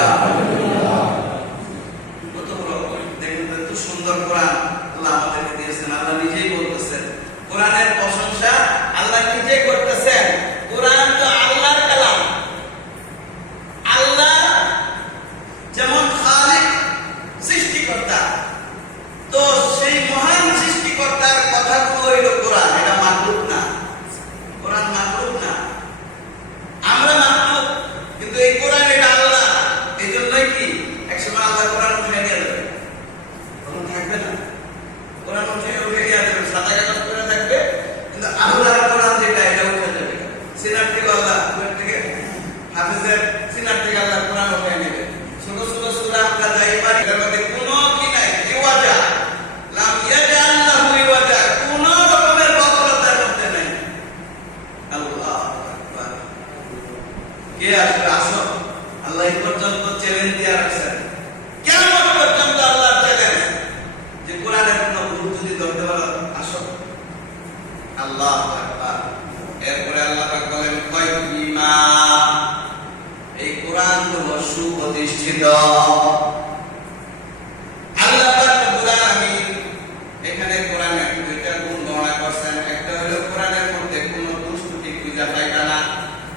আলহামদুলিল্লাহ। কত বড় দেখুন এত সুন্দর কোরআন আল্লাহ আমাদেরকে দিয়েছেন। আল্লাহ নিজেই বলতেছেন, কোরআনের প্রশংসা আল্লাহ নিজেই করতেছেন। কোরআন তো আল্লাহর কালাম। আল্লাহ যেমন খালিক, সৃষ্টিকর্তা, তো সেই মহান সৃষ্টিকর্তার কথাগুলো হইল কোরআন। এটা মাখলুক না, কোরআন মাখলুক না, আমরা মাখলুক, কিন্তু এই কোরআন এটা আল্লাহ। এই জন্যই কি একসময় আল্লাহ কোরআন উঠে নিয়ে যাবে, তখন থাকবে না। কোরআন উঠে নিয়ে যাবে, সাদা কাগজ করে থাকবে, কিন্তু আল্লাহর কোরআন যেটা এটা উঠে যাবে। সিনার থেকে আল্লাহ, থেকে হাফেজের সিনার থেকে আল্লাহ কোরআন উঠে নেবে। ছোট ছোট সূরা আমরা যাই পারি, এর মধ্যে কোনো কি নাই, ইওয়াজা লাম ইয়াজআল লাহু ইওয়াজা, কোনো রকমের বক্রতার মধ্যে নাই। আল্লাহু আকবার। কে আসবে? আসো। আল্লাহ এই পর্যন্ত চ্যালেঞ্জ দিয়ে রাখছেন, কিয়ামত পর্যন্ত আল্লাহর চ্যালেঞ্জ, যে কোরআনের কোনো ভুল যদি ধরতে পারো আসো। আল্লাহু আকবার। এরপরে আল্লাহ পাক বলেন কাইয়িমা, এই কোরআন হলো সুপ্রতিষ্ঠিত। আল্লাহ পাক রব্বুল আলামিন এখানে কোরআনের দুইটা গুণ বর্ণনা করছেন। একটা হলো কোরআনের মধ্যে কোনো দোষ ত্রুটি খুঁজে পাইবা না,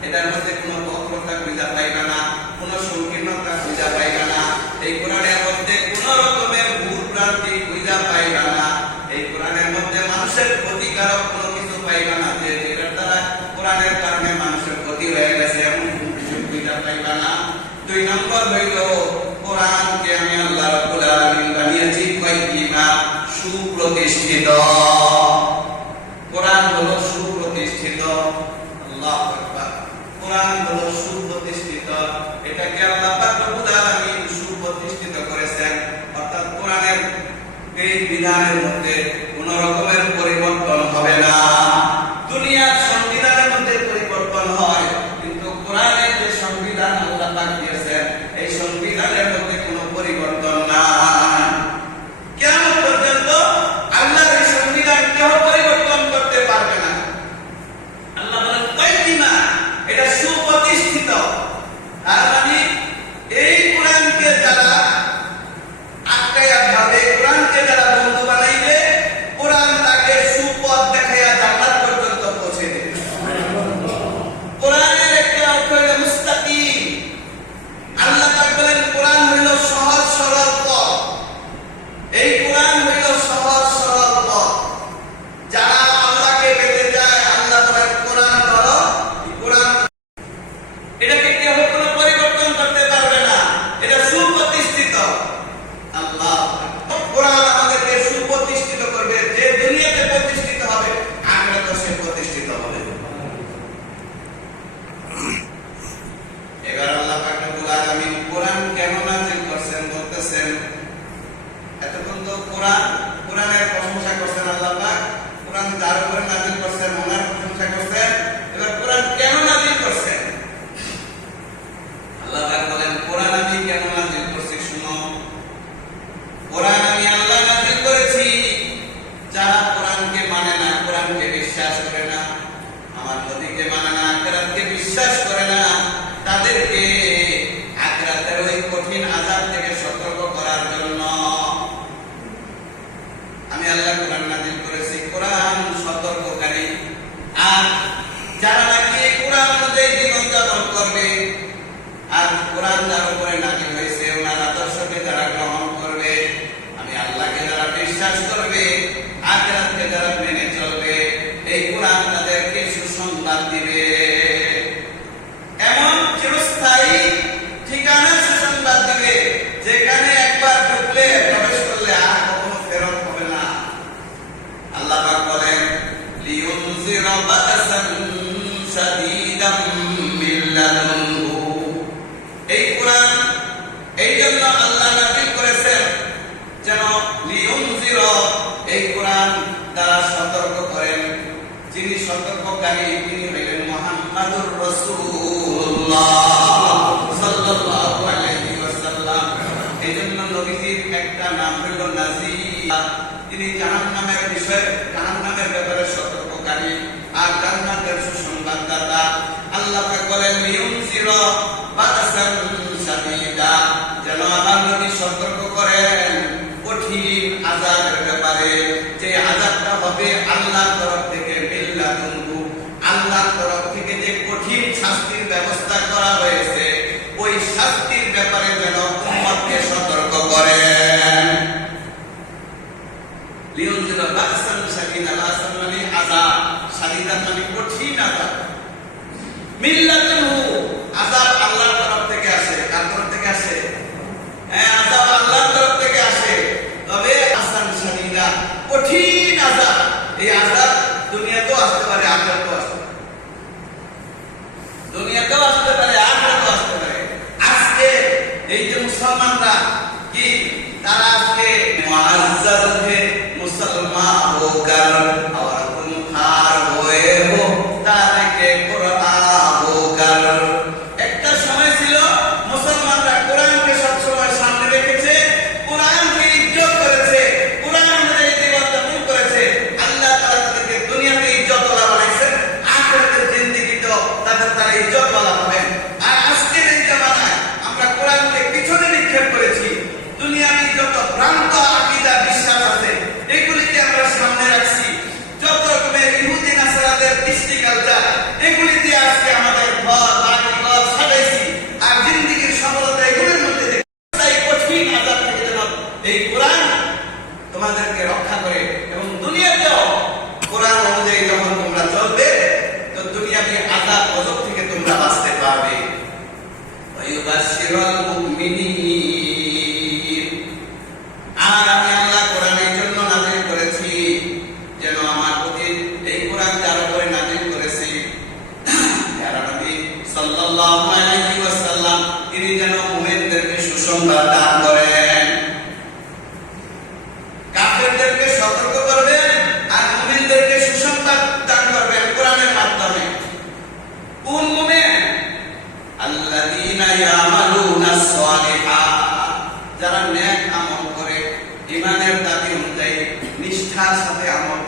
এটার মধ্যে কোনো বক্রতা খুঁজে পাইবা না, কোনো সংকীর্ণতা খুঁজে পাইবা না, এই কোরআনের মধ্যে কোনো রকমের ভুল ভ্রান্তি খুঁজে পাইবা না, এই কোরআনের মধ্যে মানুষের ক্ষতিকারক কোনো কিছু পাইবা না, যে এটার দ্বারা কোরআনের কারণে মানুষের ক্ষতি হয়ে গেছে এমন কিছু খুঁজে পাইবা না। দুই নম্বর হইল কোরআনকে আমি আল্লাহ রাব্বুল আলামিন বানিয়েছি কাইয়িমা, সুপ্রতিষ্ঠিত। কোরআন হলো সুপ্রতিষ্ঠিত। আল্লাহু আকবার। কোরআন হলো সুপ্রতিষ্ঠিত, এটাকে আল্লাহ পাক রব্বুল আলামিন সুপ্রতিষ্ঠিত করেছেন। অর্থাৎ কোরআনের এই বিধানের মধ্যে কোন রকমের পরিবর্তন হবে না। দুনিয়ার সংবিধানের মধ্যে পরিবর্তন হয়, কিন্তু কোরআনের যে সংবিধান আল্লাহ পাক দিয়েছেন এই সংবিধানের মধ্যে কোনো পরিবর্তন নাই। কিয়ামত পর্যন্ত আল্লাহর এই সংবিধান কেউ পরিবর্তন করতে পারবে না। আল্লাহ বলেন কাইয়িমা, এটা সুপ্রতিষ্ঠিত। আর মানে এই কোরআনকে যারা আটকায়া ভাবে, কোরআনকে যারা বন্ধু বানাইবে, কোরআন তাকে সুপথ দেখাইয়া জান্নাত পর্যন্ত পৌঁছে দেবে। কোরআনের একটা অর্থ হলো মুস্তাকিম। আল্লাহ পাক বলেন কোরআন হইল সহজ সরল পথ। এই কোরআন হইল সহজ সরল পথ। যারা আল্লাহকে পেতে চায় আল্লাহ বলেন কোরআন ধরো, কোরআন এটাকে কেউ কোনো পরিবর্তন করতে পারবে না, এটা সুপ্রতিষ্ঠিত। আল্লাহ কোরআন আমাদেরকে সুপ্রতিষ্ঠিত করবে। যে দুনিয়াতে প্রতিষ্ঠিত হবে আখিরাতে সে প্রতিষ্ঠিত হবে। এবার আল্লাহ পাক রব্বুল আলামিন কোরআন কেন নাযিল করেছেন বলতেছেন। এতক্ষণ তো কোরআনের প্রশংসা করছেন আল্লাহ পাক, কোরআন যার উপরে নাযিল করেছেন ওনার প্রশংসা করছেন। এবার কোরআন কেন নাযিল করেছেন আল্লাহ পাক বলেন, কোরআন আমি কেন নাযিল করছি শুনো। কোরআন আমি আল্লাহ নাযিল করেছি, যারা কোরআনকে মানে না, কোরআনকে বিশ্বাস করে না, আমার নবীকে মানে না, আখিরাতকে বিশ্বাস করে না, তাদেরকে আখিরাতের ওই কঠিন আযাব থেকে সতর্ক করার জন্য আমি আল্লাহ কোরআন নাযিল করেছি। কোরআন সতর্ককারী। আর যারা নাকি কোরআন অনুযায়ী জীবনযাপন করবে, আর কোরআন যার উপরে নাযিল হয়েছে ওনার আদর্শকে যারা গ্রহণ করবে, আমি আল্লাহকে যারা বিশ্বাস করবে, আখিরাতকে যারা মেনে চলবে, এই কোরআন তাদেরকে সুসংবাদ দিবে। এমন চিরস্থায়ী ঠিকানা সুসংবাদ দিবে, যেখানে একবার ঢুকলে, প্রবেশ করলে আর কখনো ফেরত হবে না। আল্লাহ পাক বলেন লিয়ুনজিরা বা'সান শাদীদাম মিন লাদুনহু। এই কোরআন এই জন্য আল্লাহ নাযিল করেছেন যেন লিয়ুনজিরা, এই কোরআন দ্বারা সতর্ক করেন। যিনি সতর্ককারী তিনি হলেন মুহাম্মাদুর রাসূলুল্লাহ সাল্লাল্লাহু আলাইহি ওয়াসাল্লাম। এই জন্য নবীজির একটা নাম হল নাযীর। তিনি জাহান্নামের বিষয়ে, জাহান্নামের ব্যাপারে সতর্ককারী আর জান্নাতের সুসংবাদদাতা। আল্লাহ পাক বলেন লিয়ুনজিরা বা'সান শাদীদা, কঠিন আযাবের ব্যাপারে, যে আযাবটা হবে আল্লাহর তরফ থেকে, মিল্লাতুহু, আল্লাহর তরফ থেকে যে কঠিন শাস্তির ব্যবস্থা করা হয়েছে, ওই শাস্তির ব্যাপারে যেন উম্মতকে সতর্ক করেন। লিউনজিরা বাকসান শাদীদা, বাকসান মানে আযাব, শাদীদা মানে কঠিন আযাব। মিল্লাতুহু, আযাব আল্লাহর তরফ থেকে আসে। কার তরফ থেকে আসে? আযাব আল্লাহর তরফ থেকে আসে, তবে আসান শাদীদা, কঠিন আযাব। এই আযাব দুনিয়াতেও আসতে পারে, আখিরাতেও আসতে পারে। দুনিয়াতেও আসতে পারে, আখিরাতেও আসতে পারে। আজকে এই যে মুসলমানরা কি তারা আজকে মুআজ্জাজ হে মুসলমান হোकर और खूंखार हुए हो तारीखे कुरान होकर। একটা সময় ছিল মুসলমানরা কোরআনকে সবসময় সামনে রেখেছে, কোরআনকে ইজ্জত করেছে, কোরআন অনুযায়ী জীবনযাপন করেছে। আল্লাহ তাআলা তাদেরকে দুনিয়াতে ইজ্জতওয়ালা বানাইছেন, আখিরাতের জিন্দেগিতেও তারা ইজ্জতওয়ালা হবেন। আর আজকের এই জামানায় আমরা কোরআনকে পিছনে নিক্ষেপ করেছি। দুনিয়ার যত ভ্রান্ত আকীদা বিশ্বাস আছে এগুলিকে আমরা সামনে রাখছি। যত রকমের ইহুদি নাসারাদের কৃষ্টি কালচার, এগুলি দিয়ে আজকে আমাদের ঘর বাড়ি ঘর সাজাইছি। আর জিন্দেগির সফলতা এগুলির মধ্যে দেখি। তাই কঠিন আযাব থেকে যেন এই কোরআন তোমাদেরকে রক্ষা করে, এবং দুনিয়াতেও কোরআন অনুযায়ী যখন তোমরা চলবে তো দুনিয়াবি আযাব গজব থেকে তোমরা বাঁচতে পারবে। ওয়ায়ুবাশশিরুল মুমিনিন, আর আমি আল্লাহ কোরআনের জন্য নাযিল করেছি, যেন আমার প্রতি এই কোরআন যার উপরে নাযিল করেছি ইয়া নবী সাল্লাল্লাহু আলাইহি ওয়াসাল্লাম, তিনি যেন মুমিনদেরকে সুসংবাদ দান করেন, কাফেরদেরকে সতর্ক করবেন আর মুমিনদেরকে সুসংবাদ দান করবেন কোরআনের মাধ্যমে। কোন মুমিন? আল্লাযীনা ইয়ামালুনাস সালিহাত, যারা নেক আমল করে, ঈমানের দাবি অনুযায়ী নিষ্ঠার সাথে আমল